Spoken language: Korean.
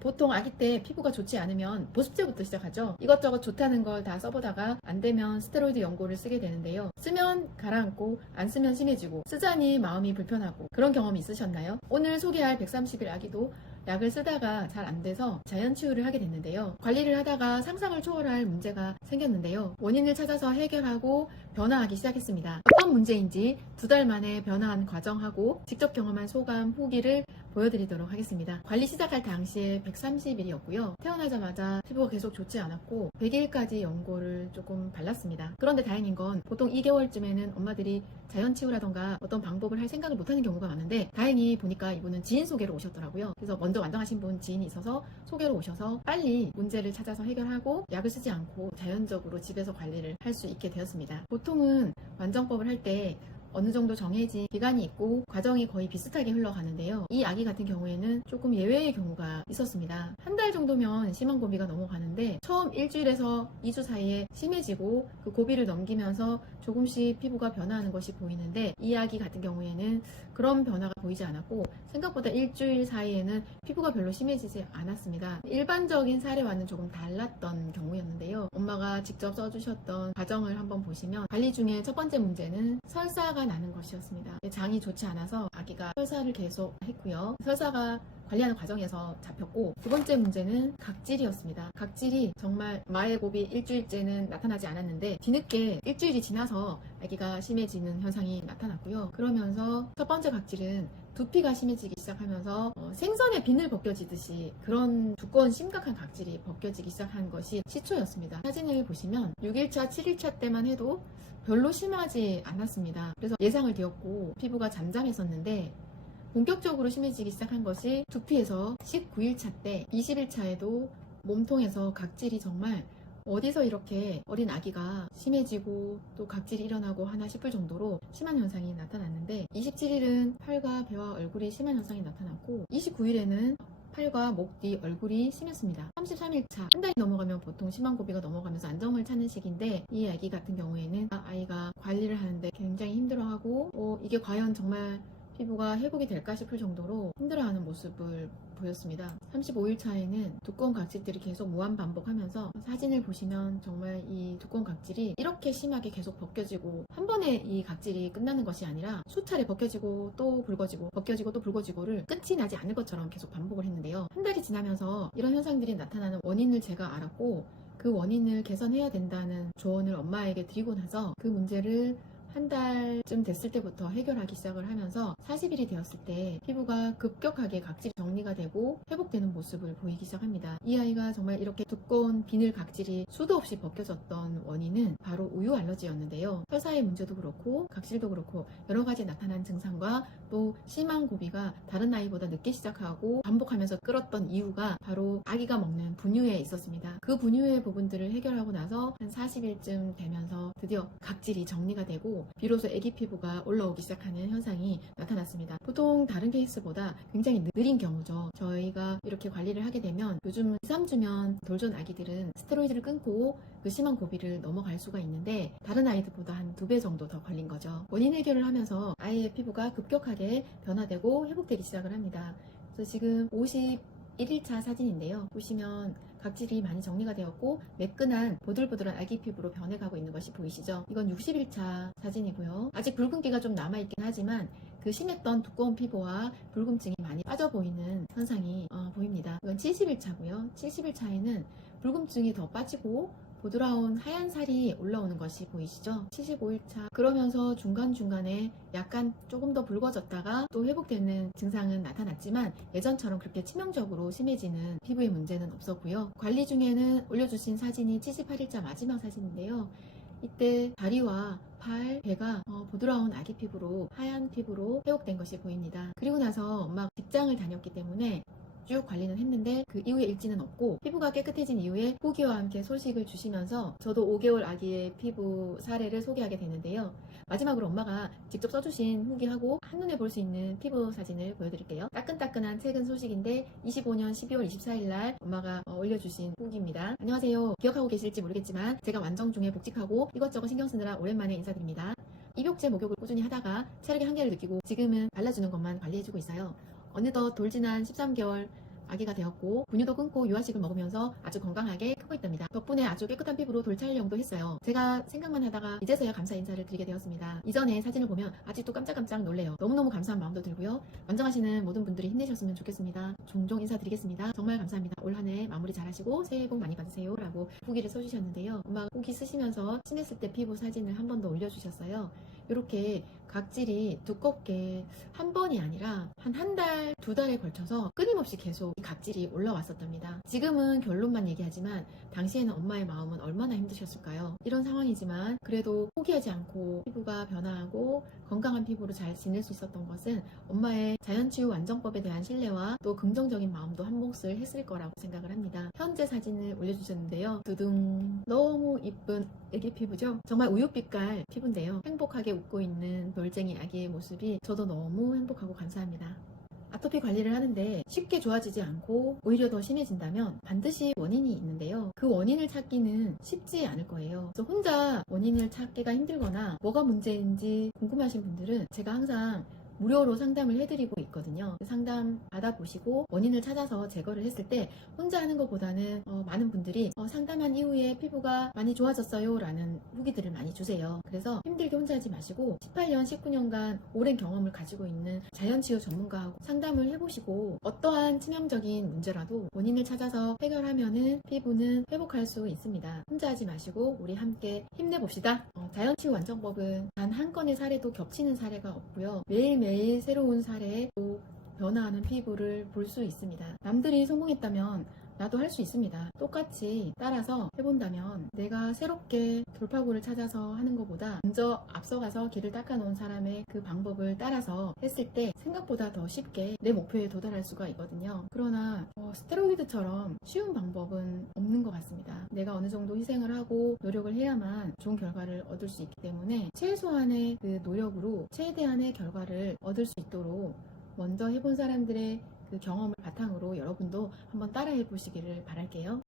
보통 아기 때 피부가 좋지 않으면 보습제부터 시작하죠. 이것저것 좋다는 걸 다 써보다가 안 되면 스테로이드 연고를 쓰게 되는데요. 쓰면 가라앉고 안 쓰면 심해지고 쓰자니 마음이 불편하고 그런 경험이 있으셨나요? 오늘 소개할 130일 아기도 약을 쓰다가 잘 안 돼서 자연 치유를 하게 됐는데요. 관리를 하다가 상상을 초월할 문제가 생겼는데요. 원인을 찾아서 해결하고 변화하기 시작했습니다. 어떤 문제인지 2달 만에 변화한 과정하고 직접 경험한 소감, 후기를 보여드리도록 하겠습니다. 관리 시작할 당시에 130일이었고요. 태어나자마자 피부가 계속 좋지 않았고 100일까지 연고를 조금 발랐습니다. 그런데 다행인 건 보통 2개월쯤에는 엄마들이 자연 치유라던가 어떤 방법을 할 생각을 못하는 경우가 많은데 다행히 보니까 이분은 지인 소개로 오셨더라고요. 그래서 먼저 완성하신 분 지인이 있어서 소개로 오셔서 빨리 문제를 찾아서 해결하고 약을 쓰지 않고 자연적으로 집에서 관리를 할 수 있게 되었습니다. 보통은 완정법을 할 때 어느 정도 정해진 기간이 있고 과정이 거의 비슷하게 흘러가는데요. 이 아기 같은 경우에는 조금 예외의 경우가 있었습니다. 한 달 정도면 심한 고비가 넘어가는데 처음 일주일에서 2주 사이에 심해지고 그 고비를 넘기면서 조금씩 피부가 변화하는 것이 보이는데 이 아기 같은 경우에는 그런 변화가 보이지 않았고 생각보다 일주일 사이에는 피부가 별로 심해지지 않았습니다. 일반적인 사례와는 조금 달랐던 경우였는데요. 엄마가 직접 써주셨던 과정을 한번 보시면 관리 중에 첫 번째 문제는 설사가 나는 것이었습니다. 장이 좋지 않아서 아기가 설사를 계속 했고요. 설사가 관리하는 과정에서 잡혔고 두 번째 문제는 각질이었습니다. 각질이 정말 마의 고비 일주일째는 나타나지 않았는데 뒤늦게 일주일이 지나서 아기가 심해지는 현상이 나타났고요. 그러면서 첫 번째 각질은 두피가 심해지기 시작하면서 생선의 비늘 벗겨지듯이 그런 두꺼운 심각한 각질이 벗겨지기 시작한 것이 시초였습니다. 사진을 보시면 6일차, 7일차 때만 해도 별로 심하지 않았습니다. 그래서 예상을 드렸고 피부가 잠잠했었는데 본격적으로 심해지기 시작한 것이 두피에서 19일차 때 20일차에도 몸통에서 각질이 정말 어디서 이렇게 어린 아기가 심해지고 또 각질이 일어나고 하나 싶을 정도로 심한 현상이 나타났는데 27일은 팔과 배와 얼굴이 심한 현상이 나타났고 29일에는 팔과 목 뒤 얼굴이 심했습니다. 33일차 한 달이 넘어가면 보통 심한 고비가 넘어가면서 안정을 찾는 시기인데 이 아기 같은 경우에는 아이가 관리를 하는데 굉장히 힘들어하고 이게 과연 정말 피부가 회복이 될까 싶을 정도로 힘들어하는 모습을 보였습니다. 35일 차에는 두꺼운 각질들이 계속 무한 반복하면서 사진을 보시면 정말 이 두꺼운 각질이 이렇게 심하게 계속 벗겨지고 한 번에 이 각질이 끝나는 것이 아니라 수차례 벗겨지고 또 붉어지고 벗겨지고 또 붉어지고를 끝이 나지 않을 것처럼 계속 반복을 했는데요. 한 달이 지나면서 이런 현상들이 나타나는 원인을 제가 알았고 그 원인을 개선해야 된다는 조언을 엄마에게 드리고 나서 그 문제를 한 달쯤 됐을 때부터 해결하기 시작을 하면서 40일이 되었을 때 피부가 급격하게 각질이 정리가 되고 회복되는 모습을 보이기 시작합니다. 이 아이가 정말 이렇게 두꺼운 비늘 각질이 수도 없이 벗겨졌던 원인은 바로 우유 알러지였는데요. 설사의 문제도 그렇고 각질도 그렇고 여러 가지 나타난 증상과 또 심한 고비가 다른 아이보다 늦게 시작하고 반복하면서 끌었던 이유가 바로 아기가 먹는 분유에 있었습니다. 그 분유의 부분들을 해결하고 나서 한 40일쯤 되면서 드디어 각질이 정리가 되고 비로소 아기 피부가 올라오기 시작하는 현상이 나타났습니다. 보통 다른 케이스보다 굉장히 느린 경우죠. 저희가 이렇게 관리를 하게 되면 요즘 2, 3주면 돌존 아기들은 스테로이드를 끊고 그 심한 고비를 넘어갈 수가 있는데 다른 아이들보다 한 2배 정도 더 걸린 거죠. 원인 해결을 하면서 아이의 피부가 급격하게 변화되고 회복되기 시작을 합니다. 그래서 지금 51일차 사진인데요. 보시면 각질이 많이 정리가 되었고 매끈한 보들보들한 아기 피부로 변해가고 있는 것이 보이시죠? 이건 60일차 사진이고요. 아직 붉은기가 좀 남아있긴 하지만 그 심했던 두꺼운 피부와 붉음증이 많이 빠져 보이는 현상이 보입니다. 이건 70일차고요. 70일차에는 붉음증이 더 빠지고 부드러운 하얀 살이 올라오는 것이 보이시죠? 75일차 그러면서 중간중간에 약간 조금 더 붉어졌다가 또 회복되는 증상은 나타났지만 예전처럼 그렇게 치명적으로 심해지는 피부의 문제는 없었고요. 관리 중에는 올려주신 사진이 78일차 마지막 사진인데요. 이때 다리와 팔, 배가 부드러운 아기 피부로 하얀 피부로 회복된 것이 보입니다. 그리고 나서 엄마가 직장을 다녔기 때문에 쭉 관리는 했는데 그 이후에 일지는 없고 피부가 깨끗해진 이후에 후기와 함께 소식을 주시면서 저도 5개월 아기의 피부 사례를 소개하게 되는데요. 마지막으로 엄마가 직접 써주신 후기하고 한눈에 볼 수 있는 피부 사진을 보여드릴게요. 따끈따끈한 최근 소식인데 25년 12월 24일 날 엄마가 올려주신 후기입니다. 안녕하세요. 기억하고 계실지 모르겠지만 제가 완정 중에 복직하고 이것저것 신경 쓰느라 오랜만에 인사드립니다. 입욕제 목욕을 꾸준히 하다가 체력의 한계를 느끼고 지금은 발라주는 것만 관리해주고 있어요. 어느덧 돌 지난 13개월 아기가 되었고 분유도 끊고 유아식을 먹으면서 아주 건강하게 크고 있답니다. 덕분에 아주 깨끗한 피부로 돌촬영도 했어요. 제가 생각만 하다가 이제서야 감사 인사를 드리게 되었습니다. 이전에 사진을 보면 아직도 깜짝깜짝 놀래요. 너무너무 감사한 마음도 들고요. 완정하시는 모든 분들이 힘내셨으면 좋겠습니다. 종종 인사드리겠습니다. 정말 감사합니다. 올 한 해 마무리 잘하시고 새해 복 많이 받으세요 라고 후기를 써주셨는데요. 엄마가 후기 쓰시면서 친했을 때 피부 사진을 한 번 더 올려주셨어요. 이렇게 각질이 두껍게 한 번이 아니라 한 달, 두 달에 걸쳐서 끊임없이 계속 이 각질이 올라왔었답니다. 지금은 결론만 얘기하지만 당시에는 엄마의 마음은 얼마나 힘드셨을까요? 이런 상황이지만 그래도 포기하지 않고 피부가 변화하고 건강한 피부로 잘 지낼 수 있었던 것은 엄마의 자연치유 완전법에 대한 신뢰와 또 긍정적인 마음도 한 몫을 했을 거라고 생각을 합니다. 현재 사진을 올려주셨는데요. 두둥, 너무 이쁜 애기 피부죠? 정말 우유빛깔 피부인데요. 행복하게 웃고 있는 돌쟁이 아기의 모습이 저도 너무 행복하고 감사합니다. 아토피 관리를 하는데 쉽게 좋아지지 않고 오히려 더 심해진다면 반드시 원인이 있는데요. 그 원인을 찾기는 쉽지 않을 거예요. 그래서 혼자 원인을 찾기가 힘들거나 뭐가 문제인지 궁금하신 분들은 제가 항상 무료로 상담을 해드리고 있거든요. 상담 받아보시고 원인을 찾아서 제거를 했을 때 혼자 하는 것보다는 많은 분들이 상담한 이후에 피부가 많이 좋아졌어요 라는 후기들을 많이 주세요. 그래서 힘들게 혼자 하지 마시고 18년, 19년간 오랜 경험을 가지고 있는 자연치유 전문가하고 상담을 해보시고 어떠한 치명적인 문제라도 원인을 찾아서 해결하면은 피부는 회복할 수 있습니다. 혼자 하지 마시고 우리 함께 힘내봅시다. 자연치유 완전법은 단 한 건의 사례도 겹치는 사례가 없고요. 매일 새로운 사례에 또 변화하는 피부를 볼 수 있습니다. 남들이 성공했다면 나도 할 수 있습니다. 똑같이 따라서 해본다면 내가 새롭게 돌파구를 찾아서 하는 것보다 먼저 앞서가서 길을 닦아놓은 사람의 그 방법을 따라서 했을 때 생각보다 더 쉽게 내 목표에 도달할 수가 있거든요. 그러나 스테로이드처럼 쉬운 방법은 없는 것 같습니다. 내가 어느 정도 희생을 하고 노력을 해야만 좋은 결과를 얻을 수 있기 때문에 최소한의 그 노력으로 최대한의 결과를 얻을 수 있도록 먼저 해본 사람들의 그 경험을 바탕으로 여러분도 한번 따라해 보시기를 바랄게요.